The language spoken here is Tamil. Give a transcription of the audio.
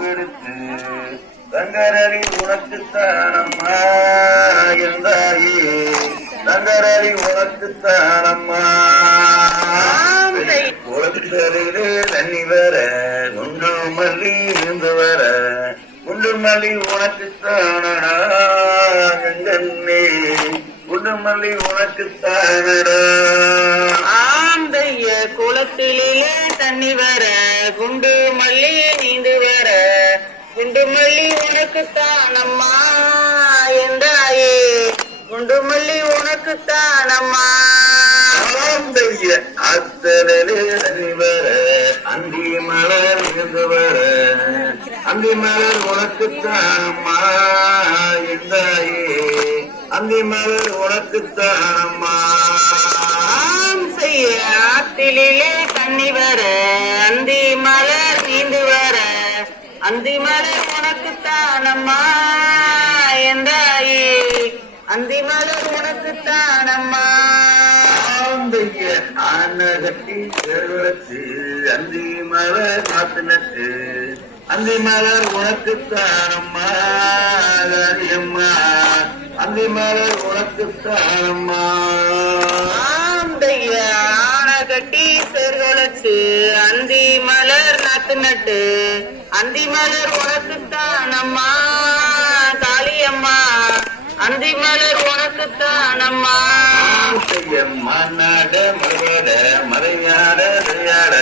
பிடித்து தங்கரடி உனக்குத்தானம்மா என்றாயே தங்கரடி உனக்குத்தானம்மா குளத்திலே தண்ணி வர குண்டு மல்லி இருந்து வர குண்டு மல்லி உனக்குத்தானடா எங்கண்ணே குண்டு மல்லி உனக்குத்தானடா ஆந்தைய குளத்திலே தண்ணி வர குண்டு மல்லி நீந்து வர குண்டு மல்லி உனக்குத்தானம்மா என்றாயே குண்டு மல்லி உனக்குத்தானம்மா ஆந்தைய அத்தரலே தண்ணி வர அந்தி மலர் இருந்து வர அந்தி மலர் உனக்குத்தானம்மா என்றாயே அந்தி மலர் உனக்குத்தானம்மா ஆத்திலே தண்ணி வர அந்தி மலர் நீந்து வர அந்தி மலர் உனக்குத்தானம்மா என்றாயே அந்தி மலர் உனக்குத்தானம்மா ஆனகட்டி செல்வத்து அந்தி மலர் காத்து நட்டு அந்தி மலர் உனக்குத்தானம்மா அம்மா அந்தி மலர் உனக்குத்தானம்மா கட்டி செருவலச்சு அந்தி மலர் நட்டு நட்டு அந்தி மலர் உனக்குத்தானம்மா காளியம்மா அந்தி மலர் உனக்குத்தானம்மா மன்னாட மலையாட மலையாட